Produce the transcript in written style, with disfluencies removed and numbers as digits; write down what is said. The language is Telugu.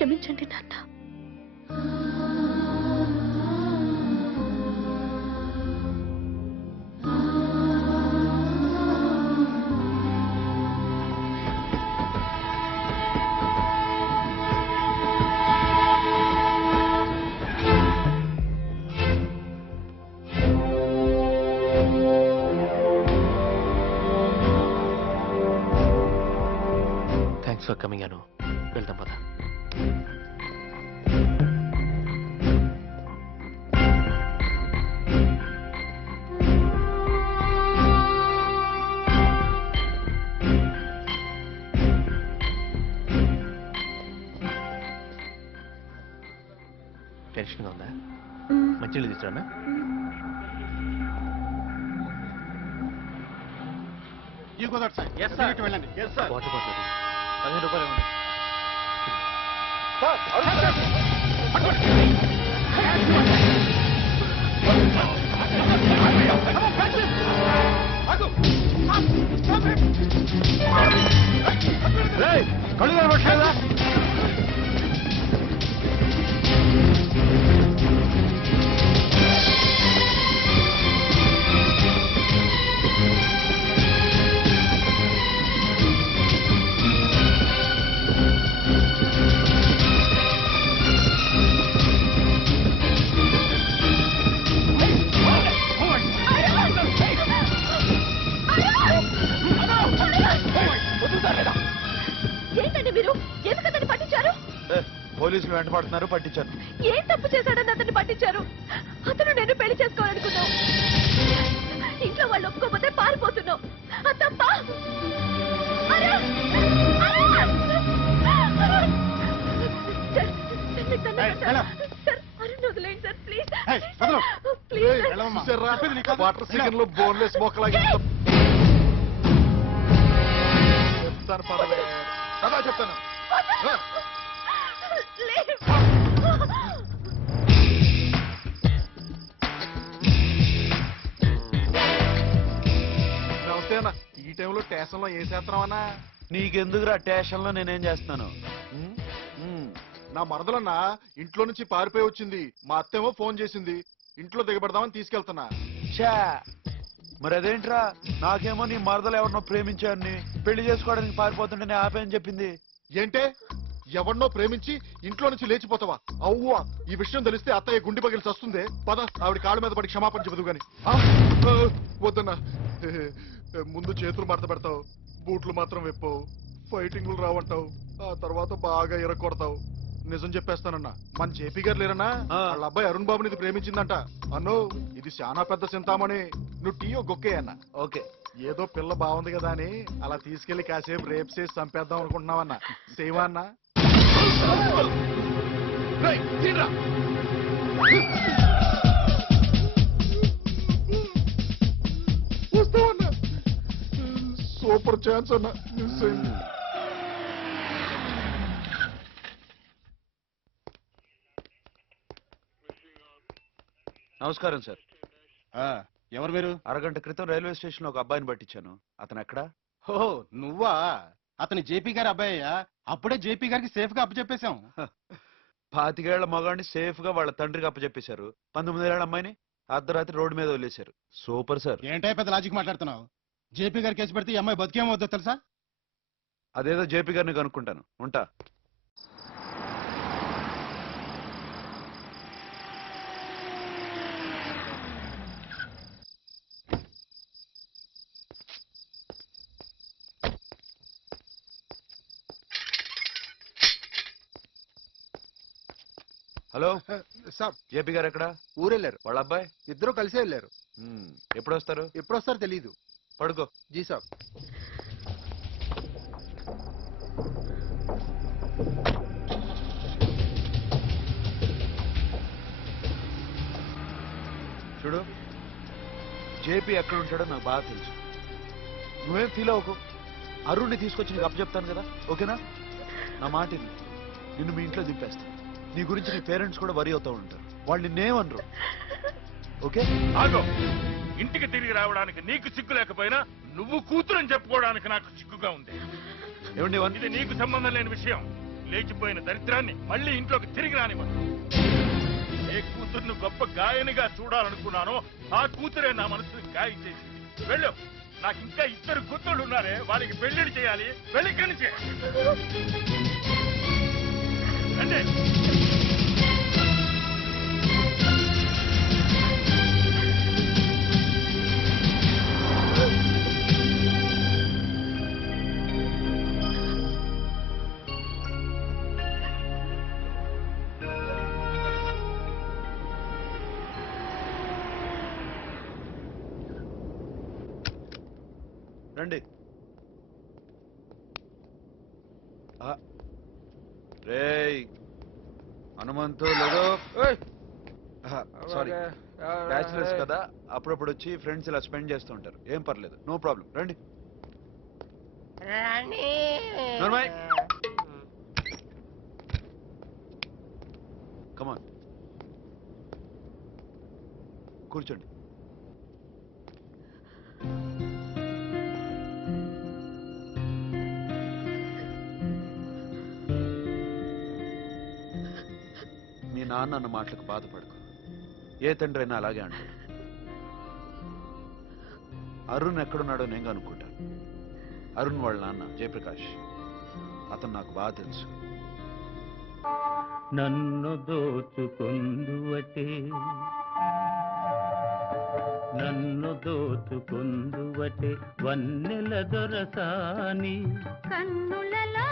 క్షమించండి నాన్న. థ్యాంక్స్ ఫర్ కమింగ్ అను. వెళ్తాం పద. టెన్షన్గా ఉందా? మంచిగా తీసుకురానా? వెళ్ళండి. వాటర్ బాటిల్ 15 రూపాయలు ఇవ్వండి. కళ్ళు కనబట్టలేదా? ఏంటండి మీరు? ఎందుకు అతన్ని పట్టించారు? పోలీసులు వెంట పడుతున్నారు, పట్టించాను. ఏం తప్పు చేశాడని అతన్ని పట్టించారు? అతను నేను పెళ్లి చేసుకోవాలనుకున్నావు. ఇంట్లో వాళ్ళు ఒప్పుకోకపోతే పారిపోతున్నావు. ఆ తప్ప? బోన్లెస్ మొక్కలాగా చెప్తాను పదవే. కదా చెప్తాను. నమస్తే అన్న. ఈ టైంలో స్టేషన్ లో ఏం చేస్తున్నావు అన్నా? నీకెందుకురా స్టేషన్ లో నేనేం చేస్తున్నాను? నా మరదలన్నా ఇంట్లో నుంచి పారిపోయి వచ్చింది. మా అత్తేమో ఫోన్ చేసింది, ఇంట్లో దిగబడదామని తీసుకెళ్తున్నా. చా మరి అదేంట్రా? నాకేమో నీ మరదలు ఎవరినో ప్రేమించాన్ని పెళ్లి చేసుకోవడానికి పారిపోతుంటే నేను ఆపేయని చెప్పింది. ఏంటే ఎవరినో ప్రేమించి ఇంట్లో నుంచి లేచిపోతావా? అవ్వా, ఈ విషయం తెలిస్తే అత్తయ్య గుండె పగిలి వస్తుంది. పద, ఆవిడ కాళ్ళ మీద పడి క్షమాపణ చెబుదు గాని. వద్దన్నా, ముందు చేతులు మడత పెడతావు, బూట్లు మాత్రం విప్పవు, ఫైటింగ్లు రావంటావు, ఆ తర్వాత బాగా ఇరగొడతావు. నిజం చెప్పేస్తానన్నా, మన జేపీ గారు లేరన్నా, వాళ్ళ అబ్బాయి అరుణ్ బాబుని ఇది ప్రేమించిందంట. అన్నో ఇది చాలా పెద్ద చింతామణి. నువ్వు టీయో గొక్కే అన్న. ఓకే, ఏదో పిల్ల బాగుంది కదా అని అలా తీసుకెళ్లి కాసేపు రేపు చేసి చంపేద్దాం అనుకుంటున్నావన్నా. సేవా అన్నా? సూపర్ ఛాన్స్ అన్నా. నమస్కారం సార్. ఎవరు మీరు? అరగంట క్రితం రైల్వే స్టేషన్ లో ఒక అబ్బాయిని పట్టించాను. అతను ఎక్కడా? ఓ నువ్వా? అతని జేపీ గారి అబ్బాయ్యా? అప్పుడే జేపీ గారికి సేఫ్ గా అప్పచెప్పేశాం. 25 ఏళ్ల మగాడిని సేఫ్ గా వాళ్ళ తండ్రికి అప్పచెప్పేశారు. 19 ఏళ్ల అమ్మాయిని అర్ధరాత్రి రోడ్డు మీద వదిలేశారు. Super sir. ఏంటో పెద్ద లాజిక్ మాట్లాడుతున్నావు? జేపీ గారి కేసు పెడితే ఈ అమ్మాయి బతికేమవుద్దో తెలుసా? అదేదో జేపీ గారిని కనుక్కుంటాను. ఉంటా. హలో సార్, జేపీ గారు ఎక్కడ? ఊరెళ్ళారు. వాళ్ళ అబ్బాయి? ఇద్దరు కలిసే వెళ్ళారు. ఎప్పుడు వస్తారు? ఎప్పుడు వస్తారో తెలీదు. పడుకో. జీ సాబ్. చూడు, జేపీ ఎక్కడ ఉంటాడో నాకు బాగా తెలుసు. నువ్వేం ఫీల్ అవ్వకు. అరుణ్ని తీసుకొచ్చి నీకు అప్పచెప్తాను కదా, ఓకేనా? నా మాట నిన్ను మీ ఇంట్లో దింపేస్తాను. నీ గురించి నీ పేరెంట్స్ కూడా వరి అవుతూ ఉంటారు. వాళ్ళు నిన్నేమనరు, ఓకే? ఆగో, ఇంటికి తిరిగి రావడానికి నీకు సిగ్గు లేకపోయినా నువ్వు కూతురని చెప్పుకోవడానికి నాకు సిగ్గుగా ఉంది. ఏమండి, ఇది నీకు సంబంధం లేని విషయం. లేచిపోయిన దరిద్రాన్ని మళ్ళీ ఇంట్లోకి తిరిగి రానివ్వను. ఏ కూతుర్ను గొప్ప గాయనిగా చూడాలనుకున్నానో ఆ కూతురే నా మనసుని గాయం చేసింది. వెళ్ళు, నాకు ఇంకా 2 కూతుళ్ళు ఉన్నారే, వాళ్ళకి పెళ్లిళ్ళు చేయాలి. వెళ్ళి కనిచే అంటే రండి. రేయ్ హనుమంతు లేదో. సారీ, బ్యాచిలర్స్ కదా, అప్పుడప్పుడు వచ్చి ఫ్రెండ్స్ ఇలా స్పెండ్ చేస్తూ ఉంటారు. ఏం పర్లేదు, నో ప్రాబ్లం. రండి. నోర్మయ్. కమాన్, కూర్చోండి. మీ నాన్న అన్న మాటలకు బాధపడకు. ఏ తండ్రి అయినా అలాగే అంటాడు. అరుణ్ ఎక్కడున్నాడో నేను కనుక్కుంటాను. అరుణ్ వాళ్ళ నాన్న జయప్రకాష్, అతను నాకు బాగా తెలుసు. నన్ను దోచుకొందువటే, నన్ను దోచుకొందువటే వన్నెల దొరసాని కన్నులలో